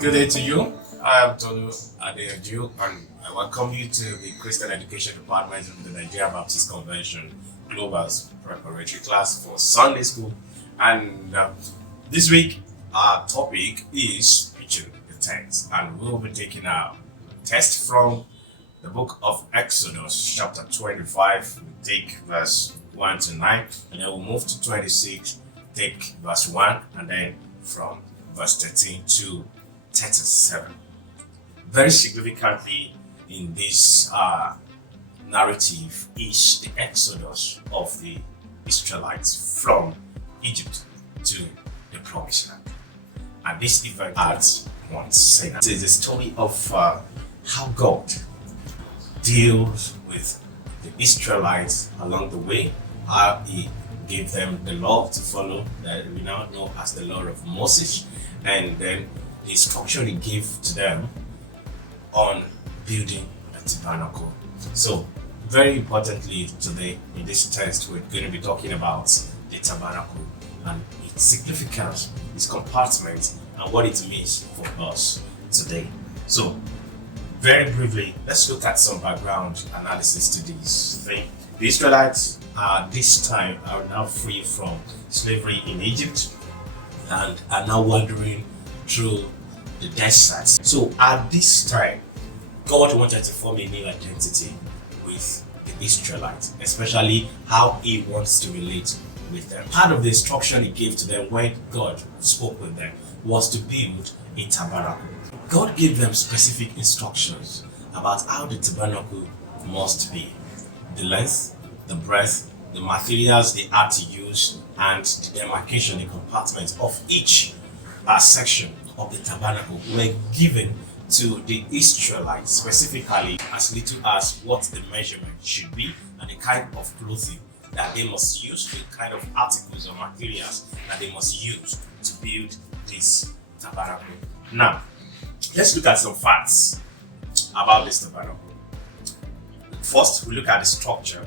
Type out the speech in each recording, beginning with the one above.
Good day to you. I am Tolu Adeju, and I welcome you to the Christian Education Department of the Nigeria Baptist Convention Global's preparatory class for Sunday school. And this week, our topic is preaching the text, and we'll be taking our text from the book of Exodus, chapter 25. We take verse 1 to 9, and then we'll move to 26, take verse 1, and then from verse 13 to 37. Very significantly in this narrative is the exodus of the Israelites from Egypt to the promised land. And this event adds one saying. It is the story of how God deals with the Israelites along the way, how he gave them the law to follow that we now know as the law of Moses, and then the instruction he gave to them on building a tabernacle. So, very importantly today in this text, we're going to be talking about the tabernacle and its significance, its compartment, and what it means for us today. So, very briefly, let's look at some background analysis to this thing. The Israelites this time are now free from slavery in Egypt and are now wandering through the desert. So at this time, God wanted to form a new identity with the Israelites, especially how he wants to relate with them. Part of the instruction he gave to them when God spoke with them was to build a tabernacle. God gave them specific instructions about how the tabernacle must be. The length, the breadth, the materials they had to use, and the demarcation, the compartment of each section of the tabernacle were given to the Israelites, specifically as little as what the measurement should be and the kind of clothing that they must use, the kind of articles or materials that they must use to build this tabernacle. Now, let's look at some facts about this tabernacle. First, we look at the structure.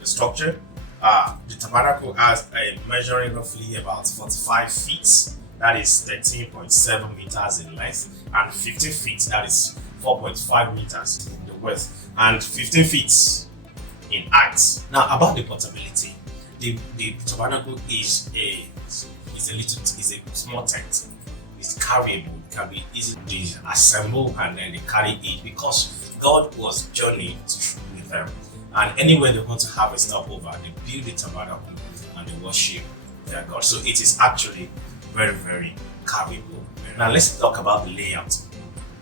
The tabernacle has a measuring roughly about 45 feet. That is 13.7 meters in length, and 15 feet, that is 4.5 meters in the width, and 15 feet in height. Now, about the portability, the tabernacle is a small tent. It's carryable. It can be easily assembled and then they carry it because God was journeying with them. And anywhere they want to have a stopover, they build the tabernacle and they worship their God. So it is actually very, very carryable. Now let's talk about the layout.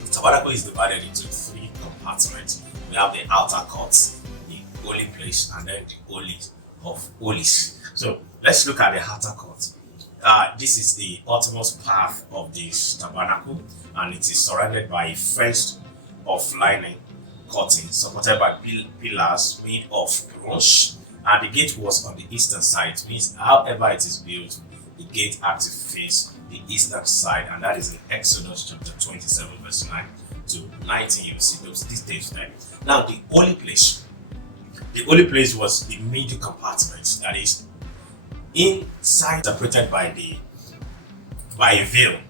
The tabernacle is divided into three compartments. We have the outer courts, the holy place, and then the holies of holies. So let's look at the outer court. This is the uttermost path of this tabernacle, and it is surrounded by a fence of lining curtain supported by pillars made of bronze, and the gate was on the eastern side. It means however it is built, the gate had to face the eastern side, and that is in Exodus chapter 27 verse 9 to 19. You see those details there. Now the holy place was the middle compartment, that is inside, separated by a veil,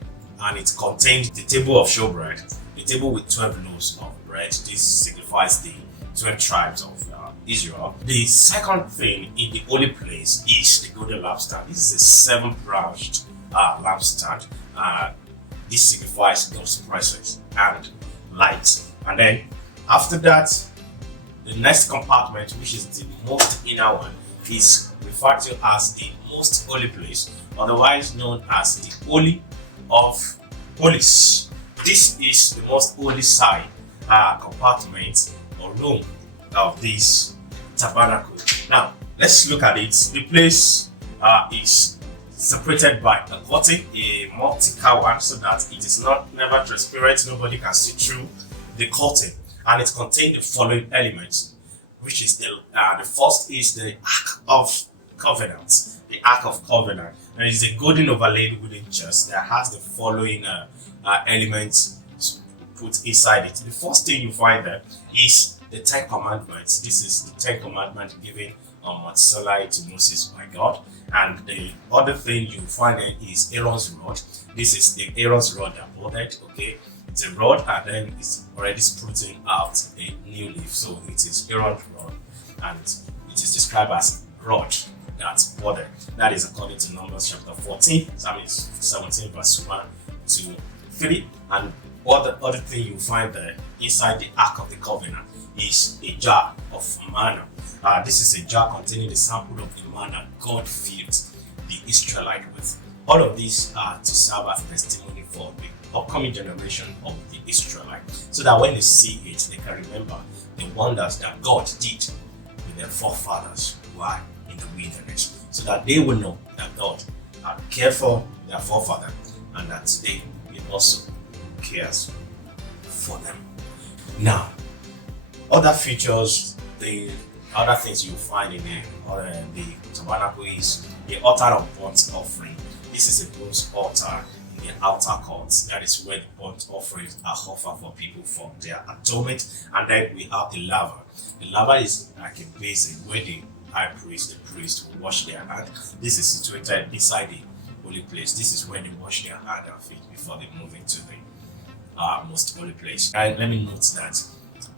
and it contained the table of showbread, the table with 12 loaves of bread. This signifies the 12 tribes of Israel. The second thing in the holy place is the golden lampstand. This is a 7-branched lampstand. This signifies God's presence and light. And then after that, the next compartment, which is the most inner one, is referred to as the most holy place, otherwise known as the Holy of Holies. This is the most holy side compartment or room of this tabernacle. Now, let's look at it. The place is separated by a curtain, a multical one, so that it is never transparent. Nobody can see through the curtain, and it contains the following elements, which is the first is the Ark of Covenant. The Ark of Covenant. There is a golden overlaid wooden chest that has the following elements put inside it. The first thing you find there is the 10 Commandments. This is the 10 Commandments given on Mount Sinai to Moses by God. And the other thing you find there is Aaron's rod. This is the Aaron's rod that budded, okay? It's a rod and then it's already sprouting out a new leaf. So it is Aaron's rod and it is described as rod that's budded. That is according to Numbers chapter 14, Psalm 17 verse 1 to 3. And other thing you find there inside the Ark of the Covenant is a jar of manna. This is a jar containing the sample of the manna God filled the Israelite with. All of these are to serve as testimony for the upcoming generation of the Israelite, so that when they see it, they can remember the wonders that God did with their forefathers who are in the wilderness, so that they will know that God had cared for their forefather and that today He also cares for them. Now, other features, the other things you find in the tabernacle is the altar of burnt offering. This is a bronze altar in the outer courts. That is where the burnt offerings are offered for people for their atonement. And then we have the laver. The laver is like a basin where the high priest, the priest, will wash their hand. This is situated inside the holy place. This is where they wash their hand and feet before they move into the most holy place. And let me note that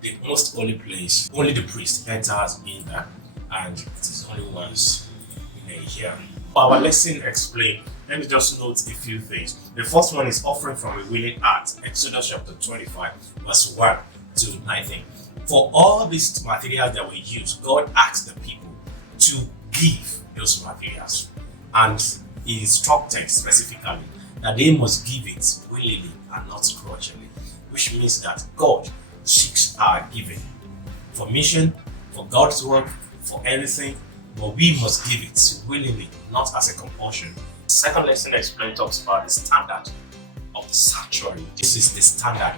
the most holy place, only the priest enters in there, and it is only once in a year. Our lesson explained. Let me just note a few things. The first one is offering from a willing heart. Exodus chapter 25, verse 1 to 19. For all these materials that we use, God asked the people to give those materials, and He instructed specifically that they must give it willingly and not grudgingly, which means that God seeks our giving for mission, for God's work, for anything, but we must give it willingly, not as a compulsion. The second lesson explained talks about the standard of the sanctuary. This is the standard,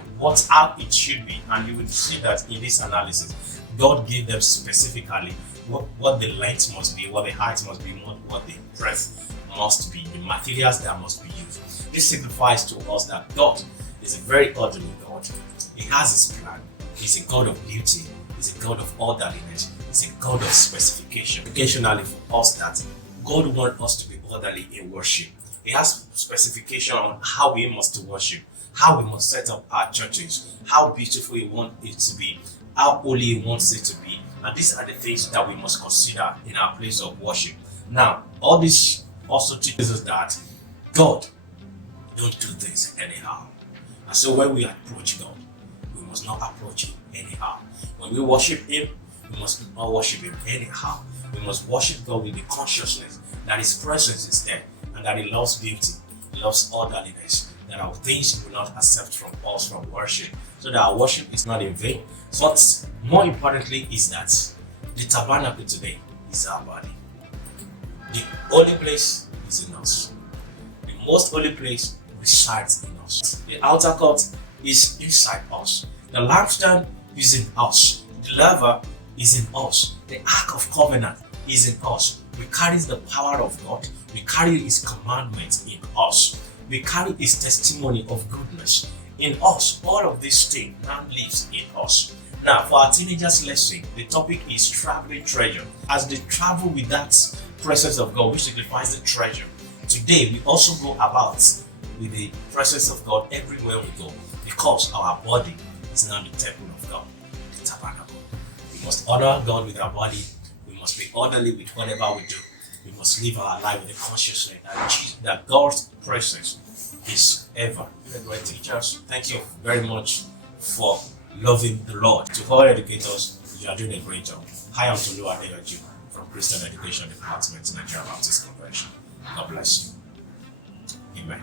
how it should be, and you will see that in this analysis, God gave them specifically what the length must be, what the height must be, what the breadth must be, the materials that must be used. This signifies to us that God is a very orderly God. He has His plan. He's a God of beauty. He's a God of orderliness. He's a God of specification. Occasionally for us that God wants us to be orderly in worship. He has specification on how we must worship, how we must set up our churches, how beautiful He wants it to be, how holy He wants it to be. And these are the things that we must consider in our place of worship. Now, all this also teaches us that God don't do things anyhow. And so when we approach God, we must not approach Him anyhow. When we worship Him, we must not worship Him anyhow. We must worship God with the consciousness that His presence is there and that He loves beauty, He loves orderliness, that our things He will not accept from us from worship, so that our worship is not in vain. But more importantly is that the tabernacle today is our body. The holy place is in us. The most holy place resides in us. The outer court is inside us. The lampstand is in us. The laver is in us. The Ark of Covenant is in us. We carry the power of God. We carry His commandments in us. We carry His testimony of goodness in us. All of this thing now lives in us. Now, for our teenagers' lesson, the topic is traveling treasure. As they travel with that presence of God, which signifies the treasure, today we also go about with the presence of God everywhere we go, because our body is now the temple of God, the tabernacle. We must honor God with our body. We must be orderly with whatever we do. We must live our life with the consciousness that God's presence is ever. You're great teachers. Thank you very much for loving the Lord. To all educators, you are doing a great job. Hi, I'm Tolu Adeyoju from Christian Education Department, Nigeria Baptist Convention. God bless you. Amen.